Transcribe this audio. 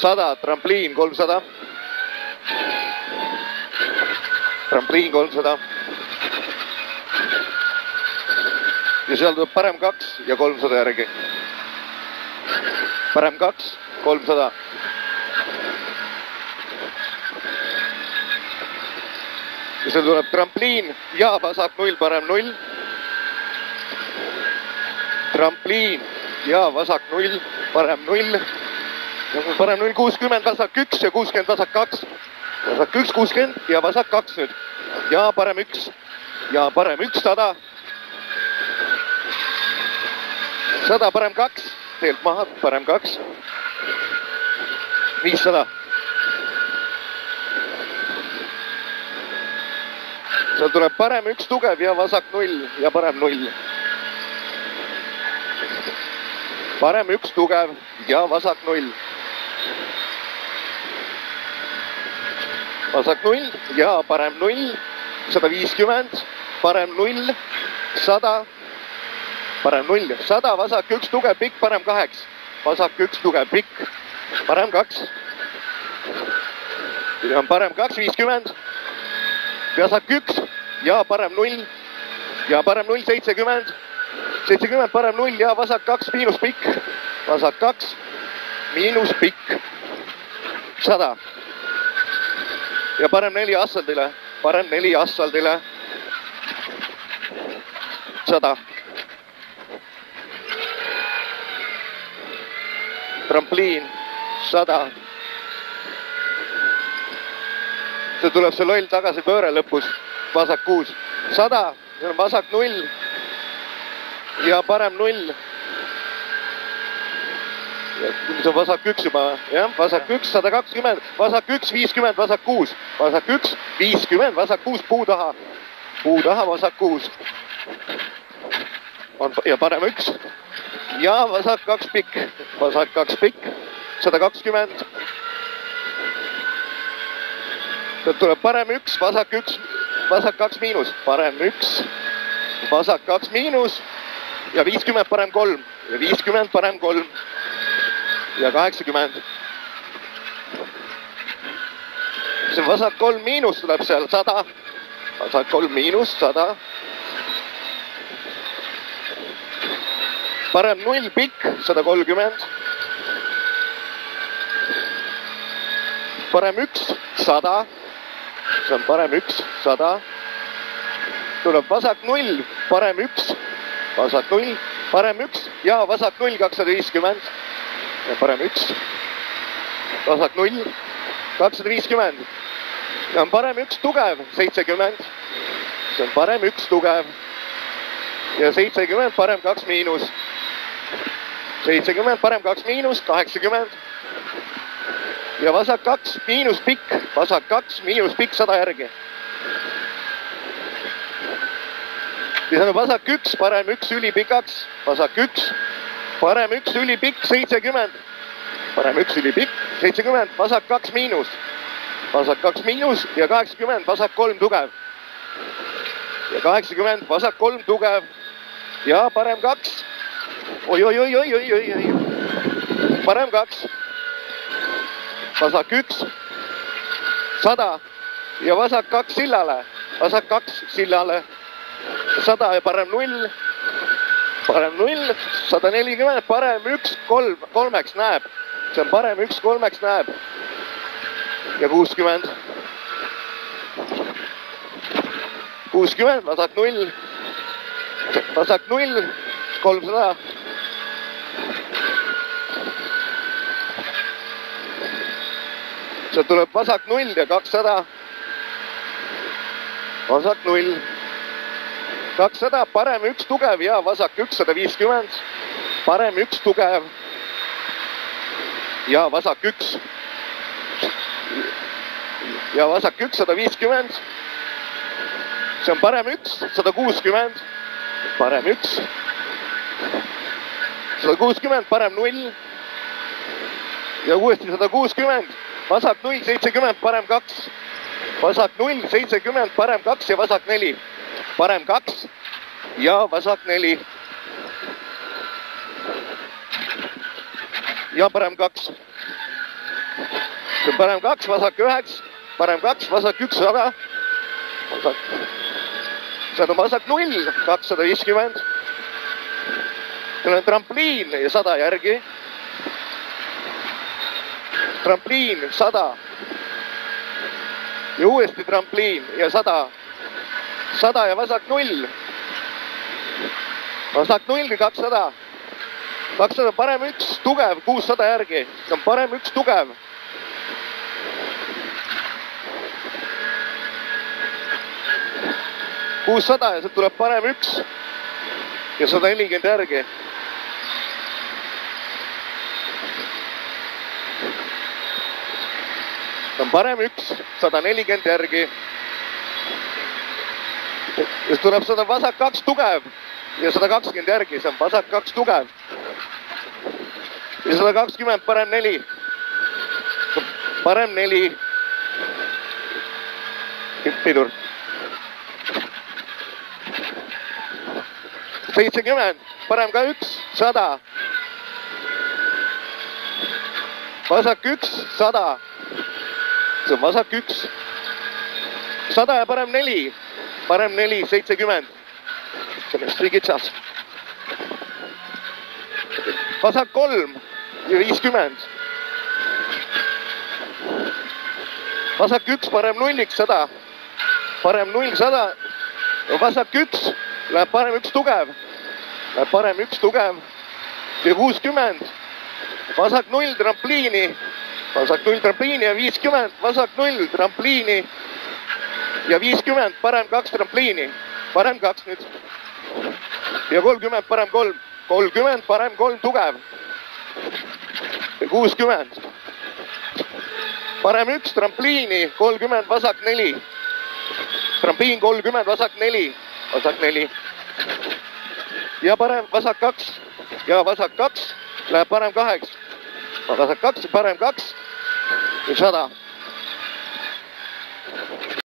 100, trampliin 300. Trampliin 300. Ja seal tuleb parem 2 ja 300 järgi. Parem 2, 300. Ja seal tuleb trampliin ja vasak 0, parem 0. Trampliin ja vasak 0, parem 0. Parem 0, 60, vasak 1 ja 60, vasak 2. Vasak 1, 60 ja vasak 2 nüüd. Ja parem 1. Ja parem 1, 100. 100, parem 2. Teelt maha, parem 2. 500. Seal tuleb parem 1 tugev ja vasak 0 ja parem 0. Parem 1 tugev ja vasak 0. Vasak 0 ja parem 0. 150, parem 0, 100. Parem 0, 100, vasak 1 tugev, pikk, parem 8. Vasak 1 tugev, pikk, parem 2. Ja parem 2, 50. Vasak 1 ja parem 0. Ja parem 0, 70. 70, parem 0 ja vasak 2, miinus pikk. Vasak 2, miinus pikk. 100. Ja parem 4 asfaldile. Parem 4 asfaldile. 100. Trampliin 100. See tuleb see loll tagasi pööre lõpus. Vasak 6. 100. See on vasak 0. Ja parem 0. See on vasak 1 juba. Jah, vasak 1, 120. Vasak 1, 50, vasak 6. Vasak 1, 50, vasak 6, puu taha. Puu taha, vasak 6. Ja parem 1. Ja vasak 2 pikk. Vasak 2 pikk. 120. Tuleb parem 1, vasak 1, vasak 2 miinus. Parem 1, vasak 2 miinus. Ja 50, parem 3. Ja 50, parem 3. Ja 80. See vasak 3 miinus tuleb seal 100. Vasak 3 miinus 100. Parem 0 pikk 130. Parem 1 100. See on parem 1 100. Tuleb vasak 0, parem 1. Vasak 0, parem 1 ja vasak 0 250. Ja parem 1. Vasak 0 250. Ja on parem 1 tugev 70. See on parem 1 tugev. Ja 70 parem 2 miinus. 70 parem 2 miinus 80. Ja vasak 2 miinus pikk. Vasak 2 miinus pikk 100 järgi. Ja see on vasak 1, parem 1 ülipikaks. Vasak 1, parem 1 ülipikk 70. Parem 1 ülipikk 70, vasak 2 miinus. Vasak 2 miinus ja 80, vasak 3 tugev. Ja 80, vasak 3 tugev. Ja parem 2. Oi. Parem 2. Vasak 1. 100. Ja vasak 2 sillale. Vasak 2 sillale. 100 ja parem 0. Parem 0. 140. Parem 1 kolmeks näeb. See on parem 1 kolmeks näeb. Ja 60. 60. Vasak 0. Vasak 0. 300. See tuleb vasak 0 ja 200. Vasak 0. 200, parem 1 tugev ja vasak 1, 150. Parem 1 tugev. Ja vasak 1. Ja vasak 1, 150. See on parem 1, 160. Parem 1. 160, parem 0. Ja uuesti 160. Vasak 0, 70, parem 2. Vasak 0, 70, parem 2 ja vasak 4. Parem 2 ja vasak 4. Ja parem 2. see on parem 2, vasak 9, parem 2, vasak 1, 100. See on vasak 0, 250. Seal on trampliin ja 100 järgi. Trampliin 100. Ja uuesti trampliin ja 100. 100 ja vasak 0. Vasak 0, 200. 200 parem 1, tugev, 600 järgi. See on parem 1, tugev. ...600 ja sealt tuleb parem 1 ja 140 järgi. See on parem 1, 140 järgi. Ja tuleb seda vasak 2 tugev ja 120 järgi, see on vasak 2 tugev. Ja 120 parem 4. Parem 4. Pidur. 70, parem ka 1, 100. Vasak 1, 100. See on vasak 1. 100 ja parem 4. Parem 4, 70. See on hästi kitsas. Vasak 3 ja 50. Vasak 1, parem 0, 100. Parem 0, 100. Vasak 1, läheb parem 1 tugev. Läheb parem 1 tugev. Ja 60. Vasak 0 trampliini. Vasak 0 trampliini ja 50. Vasak 0 trampliini. Ja 50, parem 2 trampliini. Parem 2 nüüd. Ja 30, parem 3. 30, parem 3 tugev. Ja 60. Parem 1 trampliini. 30, vasak 4. Trampliin 30, vasak 4. Vasak 4. Ja parem vasak 2. Ja vasak 2. Läheb parem 8. Vasak 2, parem 2. Ja 100.